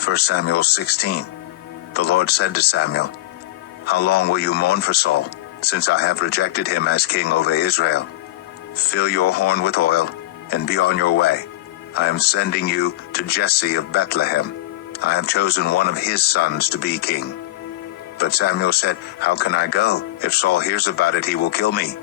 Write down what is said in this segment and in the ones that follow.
1 Samuel 16. The Lord said to Samuel, "How long will you mourn for Saul, since I have rejected him as king over Israel? Fill your horn with oil, and be on your way. I am sending you to Jesse of Bethlehem. I have chosen one of his sons to be king." But Samuel said, "How can I go? If Saul hears about it, he will kill me."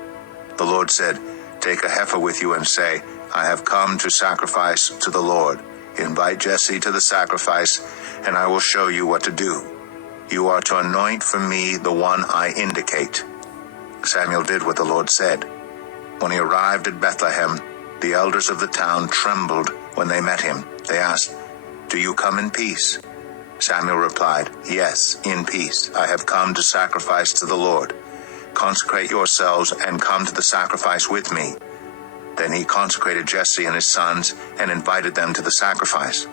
The Lord said, "Take a heifer with you and say, 'I have come to sacrifice to the Lord.' Invite Jesse to the sacrifice, and I will show you what to do. You are to anoint for me the one I indicate." Samuel did what the Lord said. When he arrived at Bethlehem, the elders of the town trembled when they met him. They asked, "Do you come in peace?" Samuel replied, "Yes, in peace. I have come to sacrifice to the Lord. Consecrate yourselves and come to the sacrifice with me." Then he consecrated Jesse and his sons and invited them to the sacrifice.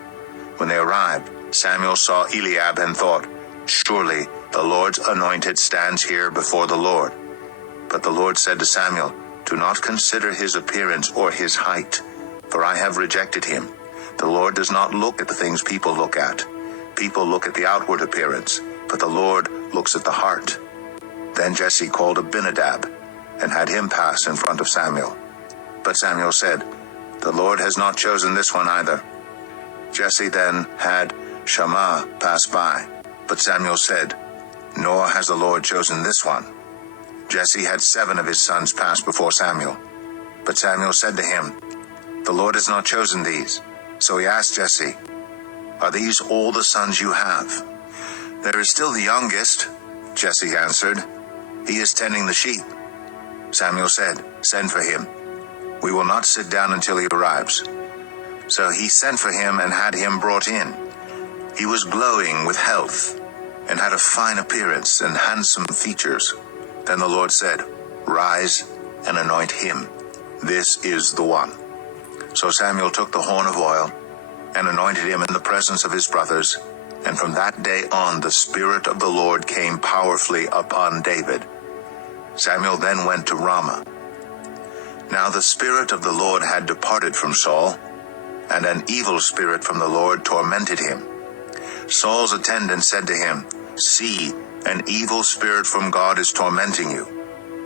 When they arrived, Samuel saw Eliab and thought, "Surely the Lord's anointed stands here before the Lord." But the Lord said to Samuel, "Do not consider his appearance or his height, for I have rejected him. The Lord does not look at the things people look at. People look at the outward appearance, but the Lord looks at the heart." Then Jesse called Abinadab and had him pass in front of Samuel. But Samuel said, "The Lord has not chosen this one either." Jesse then had Shammah pass by, but Samuel said, "Nor has the Lord chosen this one." Jesse had 7 of his sons pass before Samuel, but Samuel said to him, "The Lord has not chosen these." So he asked Jesse, "Are these all the sons you have?" "There is still the youngest," Jesse answered. "He is tending the sheep." Samuel said, "Send for him. We will not sit down until he arrives." So he sent for him and had him brought in. He was glowing with health and had a fine appearance and handsome features. Then the Lord said, "Rise and anoint him. This is the one." So Samuel took the horn of oil and anointed him in the presence of his brothers. And from that day on, the Spirit of the Lord came powerfully upon David. Samuel then went to Ramah. Now the Spirit of the Lord had departed from Saul, and an evil spirit from the Lord tormented him. Saul's attendant said to him, "See, an evil spirit from God is tormenting you.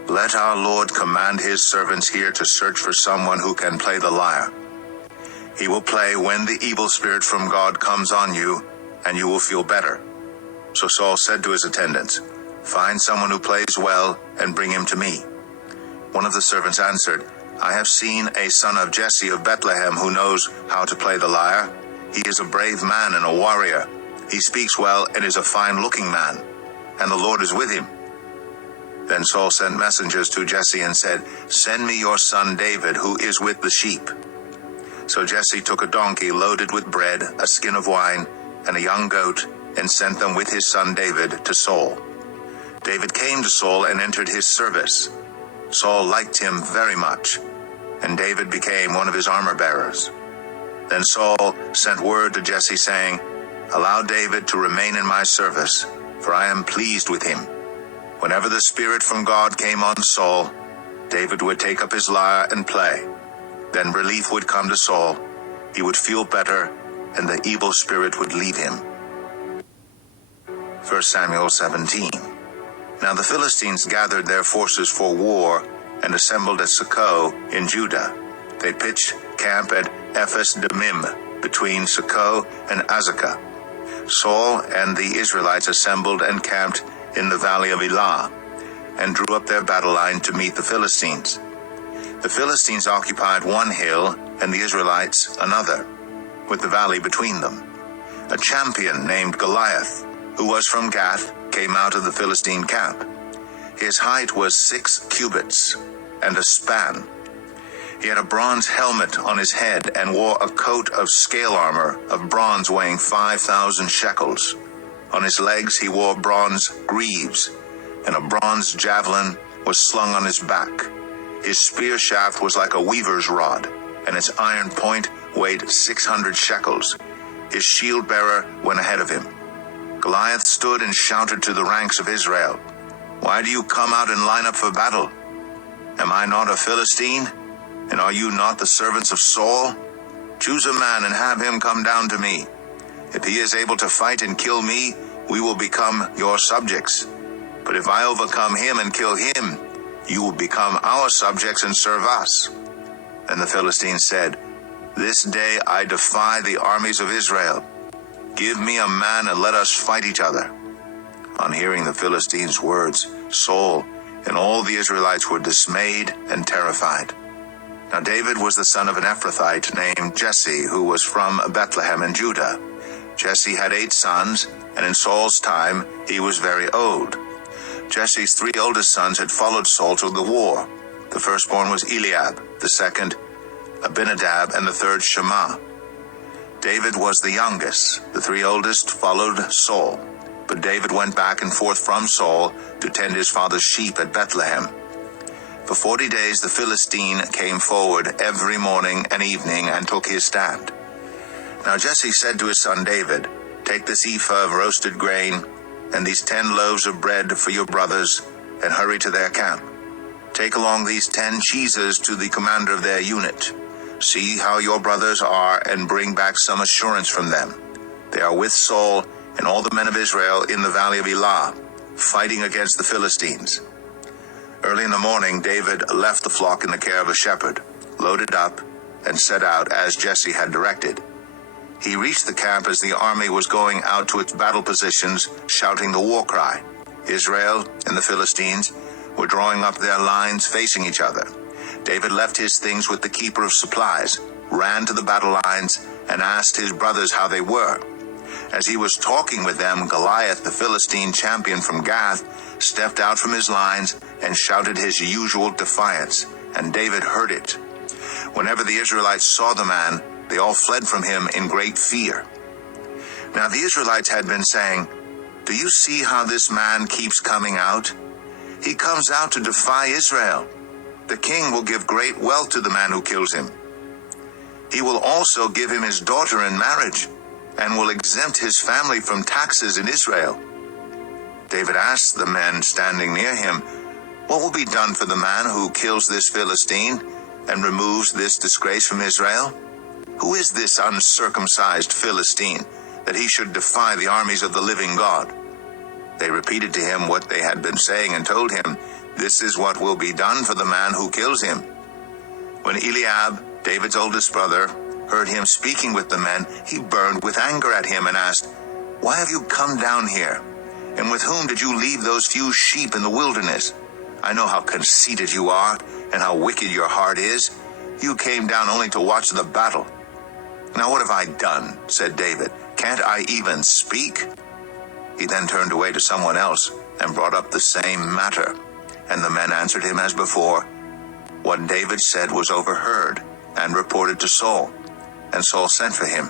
Let our Lord command his servants here to search for someone who can play the lyre. He will play when the evil spirit from God comes on you, and you will feel better." So Saul said to his attendants, "Find someone who plays well and bring him to me." One of the servants answered, "I have seen a son of Jesse of Bethlehem who knows how to play the lyre. He is a brave man and a warrior. He speaks well and is a fine-looking man, and the Lord is with him." Then Saul sent messengers to Jesse and said, "Send me your son David, who is with the sheep." So Jesse took a donkey loaded with bread, a skin of wine, and a young goat, and sent them with his son David to Saul. David came to Saul and entered his service. Saul liked him very much, and David became one of his armor-bearers. Then Saul sent word to Jesse saying, "Allow David to remain in my service, for I am pleased with him." Whenever the Spirit from God came on Saul, David would take up his lyre and play. Then relief would come to Saul, he would feel better, and the evil spirit would leave him. 1 Samuel 17. Now the Philistines gathered their forces for war and assembled at Socoh in Judah. They pitched camp at Ephes-Dammim between Socoh and Azekah. Saul and the Israelites assembled and camped in the valley of Elah and drew up their battle line to meet the Philistines. The Philistines occupied one hill and the Israelites another, with the valley between them. A champion named Goliath, who was from Gath, came out of the Philistine camp. His height was 6 cubits and a span. He had a bronze helmet on his head and wore a coat of scale armor of bronze weighing 5,000 shekels. On his legs he wore bronze greaves, and a bronze javelin was slung on his back. His spear shaft was like a weaver's rod, and its iron point weighed 600 shekels. His shield-bearer went ahead of him. Goliath stood and shouted to the ranks of Israel, "Why do you come out and line up for battle? Am I not a Philistine? And are you not the servants of Saul? Choose a man and have him come down to me. If he is able to fight and kill me, we will become your subjects. But if I overcome him and kill him, you will become our subjects and serve us." And the Philistines said, "This day I defy the armies of Israel. Give me a man and let us fight each other." On hearing the Philistines' words, Saul and all the Israelites were dismayed and terrified. Now David was the son of an Ephrathite named Jesse, who was from Bethlehem in Judah. Jesse had 8 sons, and in Saul's time he was very old. Jesse's 3 oldest sons had followed Saul to the war. The firstborn was Eliab, the second Abinadab, and the third Shammah. David was the youngest. The 3 oldest followed Saul, but David went back and forth from Saul to tend his father's sheep at Bethlehem. For 40 days the Philistine came forward every morning and evening and took his stand. Now Jesse said to his son David, "Take this ephah of roasted grain and these 10 loaves of bread for your brothers, and hurry to their camp. Take along these 10 cheeses to the commander of their unit. See how your brothers are, and bring back some assurance from them. They are with Saul and all the men of Israel in the valley of Elah, fighting against the Philistines." Early in the morning, David left the flock in the care of a shepherd, loaded up, and set out as Jesse had directed. He reached the camp as the army was going out to its battle positions, shouting the war cry. Israel and the Philistines were drawing up their lines facing each other. David left his things with the keeper of supplies, ran to the battle lines, and asked his brothers how they were. As he was talking with them, Goliath, the Philistine champion from Gath, stepped out from his lines and shouted his usual defiance, and David heard it. Whenever the Israelites saw the man, they all fled from him in great fear. Now the Israelites had been saying, "Do you see how this man keeps coming out? He comes out to defy Israel. The king will give great wealth to the man who kills him. He will also give him his daughter in marriage, and will exempt his family from taxes in Israel." David asked the men standing near him, "What will be done for the man who kills this Philistine and removes this disgrace from Israel? Who is this uncircumcised Philistine, that he should defy the armies of the living God?" They repeated to him what they had been saying and told him, "This is what will be done for the man who kills him." When Eliab, David's oldest brother, heard him speaking with the men, he burned with anger at him and asked, "Why have you come down here? And with whom did you leave those few sheep in the wilderness? I know how conceited you are and how wicked your heart is. You came down only to watch the battle." "Now what have I done?" said David. "Can't I even speak?" He then turned away to someone else and brought up the same matter, and the men answered him as before. What David said was overheard and reported to Saul, and Saul sent for him.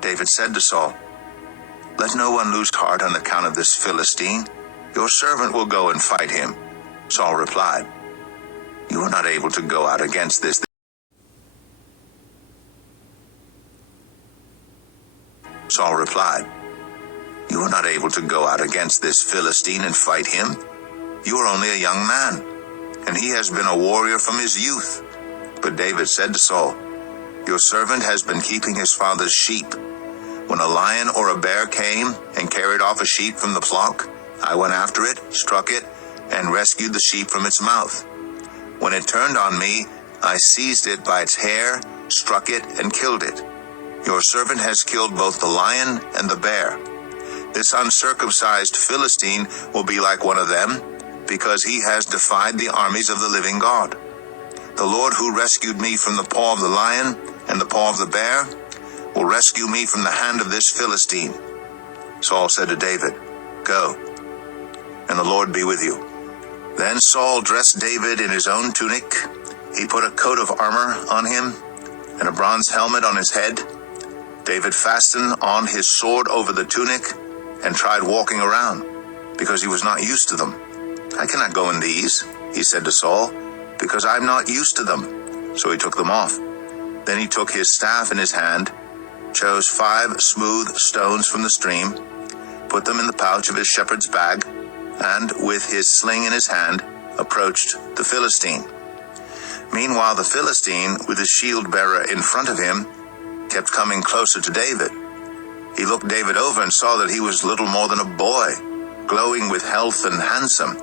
David said to Saul, "Let no one lose heart on account of this Philistine. Your servant will go and fight him." Saul replied, "You are not able to go out against this." Saul replied, "You are not able to go out against this Philistine and fight him. You are only a young man, and he has been a warrior from his youth." But David said to Saul, "Your servant has been keeping his father's sheep. When a lion or a bear came and carried off a sheep from the flock, I went after it, struck it, and rescued the sheep from its mouth. When it turned on me, I seized it by its hair, struck it, and killed it. Your servant has killed both the lion and the bear. This uncircumcised Philistine will be like one of them, because he has defied the armies of the living God. The Lord who rescued me from the paw of the lion and the paw of the bear will rescue me from the hand of this Philistine." Saul said to David, "Go, and the Lord be with you." Then Saul dressed David in his own tunic. He put a coat of armor on him and a bronze helmet on his head. David fastened on his sword over the tunic and tried walking around, because he was not used to them. "I cannot go in these," he said to Saul, "because I'm not used to them." So he took them off. Then he took his staff in his hand, chose 5 smooth stones from the stream, put them in the pouch of his shepherd's bag, and with his sling in his hand, approached the Philistine. Meanwhile, the Philistine, with his shield bearer in front of him, kept coming closer to David. He looked David over and saw that he was little more than a boy, glowing with health and handsome,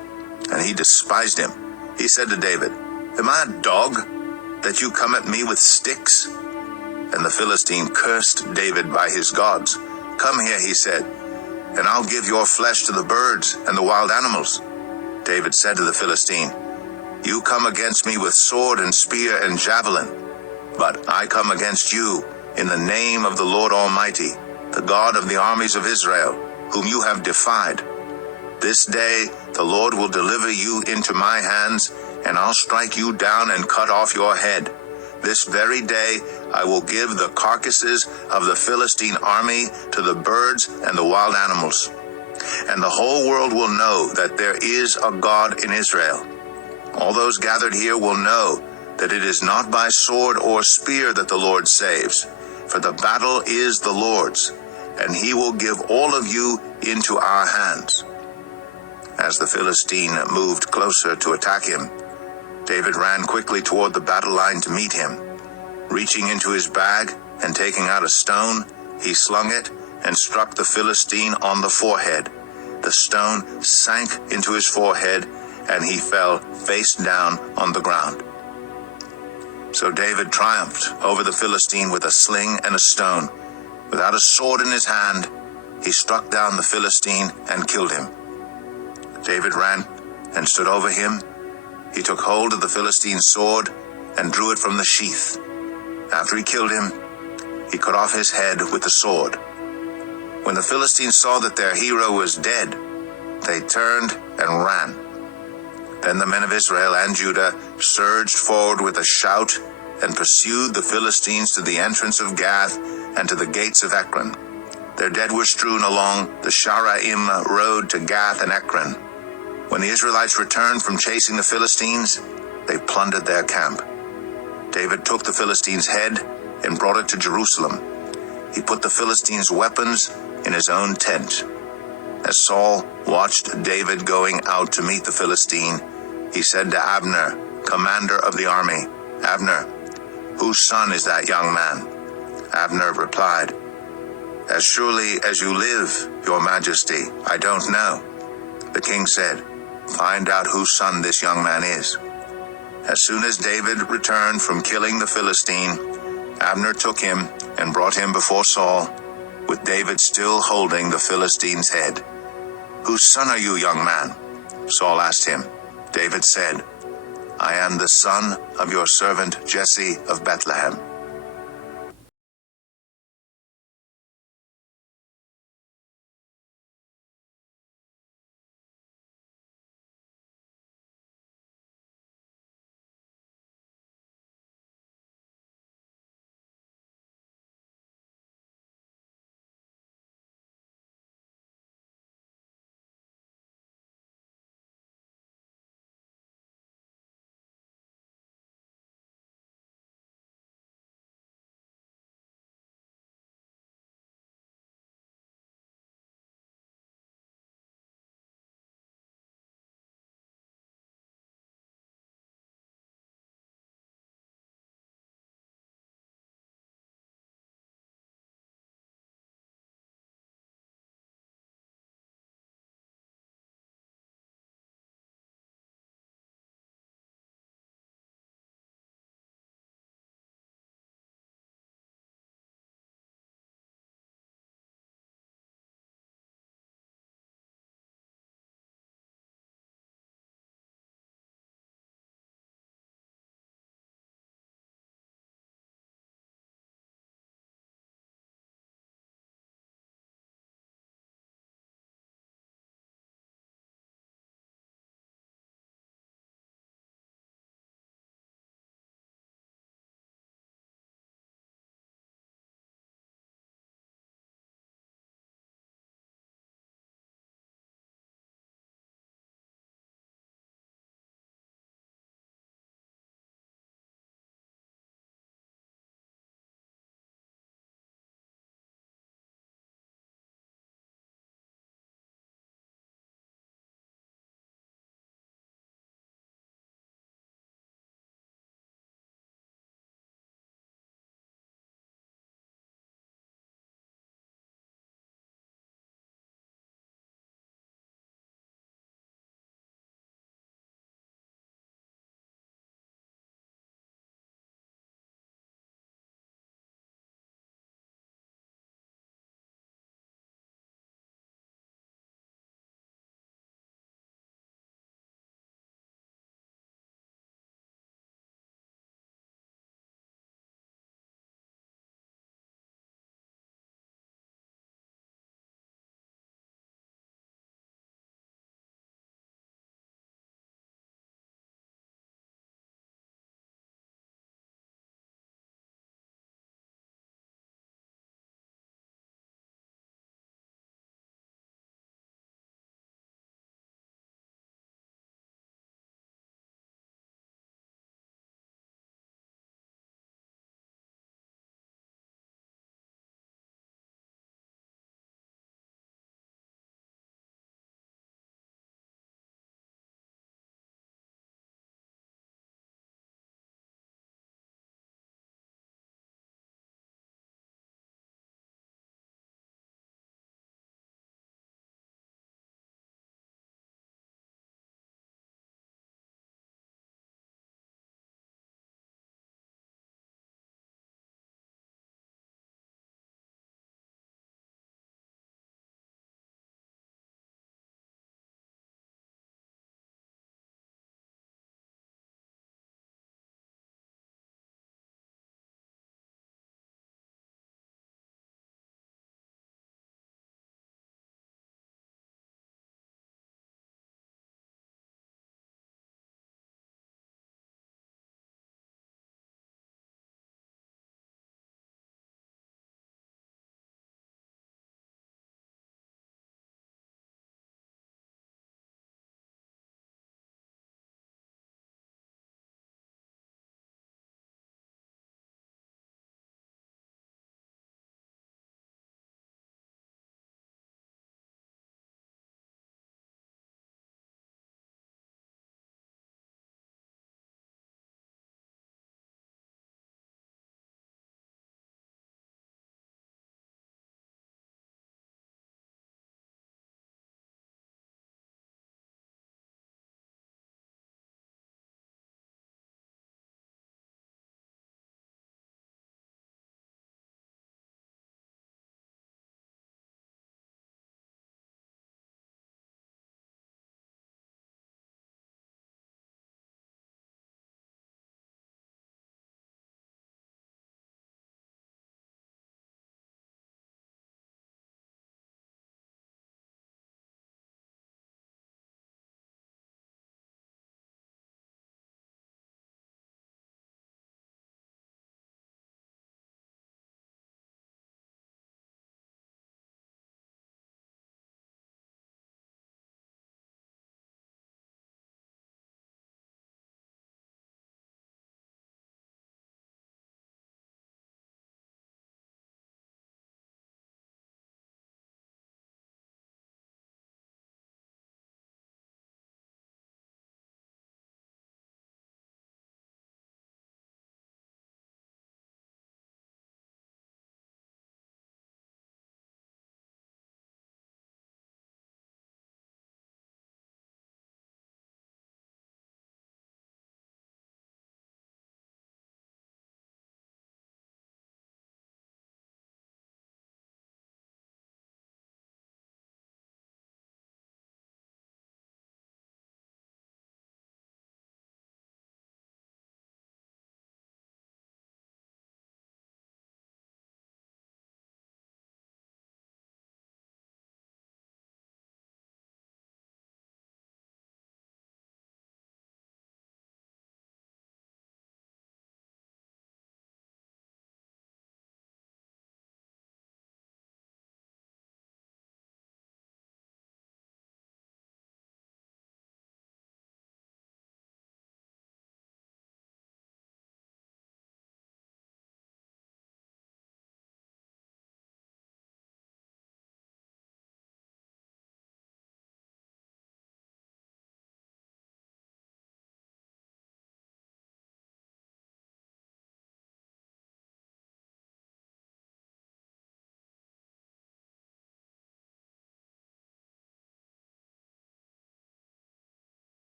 and he despised him. He said to David, "Am I a dog, that you come at me with sticks?" And the Philistine cursed David by his gods. "Come here," he said, "and I'll give your flesh to the birds and the wild animals." David said to the Philistine, "You come against me with sword and spear and javelin, but I come against you in the name of the Lord Almighty, the God of the armies of Israel, whom you have defied. This day the Lord will deliver you into my hands, and I'll strike you down and cut off your head. This very day I will give the carcasses of the Philistine army to the birds and the wild animals. And the whole world will know that there is a God in Israel. All those gathered here will know that it is not by sword or spear that the Lord saves, for the battle is the Lord's, and he will give all of you into our hands." As the Philistine moved closer to attack him, David ran quickly toward the battle line to meet him. Reaching into his bag and taking out a stone, he slung it and struck the Philistine on the forehead. The stone sank into his forehead, and he fell face down on the ground. So David triumphed over the Philistine with a sling and a stone. Without a sword in his hand, he struck down the Philistine and killed him. David ran and stood over him. He took hold of the Philistine's sword and drew it from the sheath. After he killed him, he cut off his head with the sword. When the Philistines saw that their hero was dead, they turned and ran. Then the men of Israel and Judah surged forward with a shout and pursued the Philistines to the entrance of Gath and to the gates of Ekron. Their dead were strewn along the Sharaim road to Gath and Ekron. When the Israelites returned from chasing the Philistines, they plundered their camp. David took the Philistine's head and brought it to Jerusalem. He put the Philistines' weapons in his own tent. As Saul watched David going out to meet the Philistine, he said to Abner, commander of the army, "Abner, whose son is that young man?" Abner replied, "As surely as you live, your majesty, I don't know." The king said, "Find out whose son this young man is." As soon as David returned from killing the Philistine, Abner took him and brought him before Saul, with David still holding the Philistine's head. "Whose son are you, young man?" Saul asked him. David said, "I am the son of your servant Jesse of Bethlehem."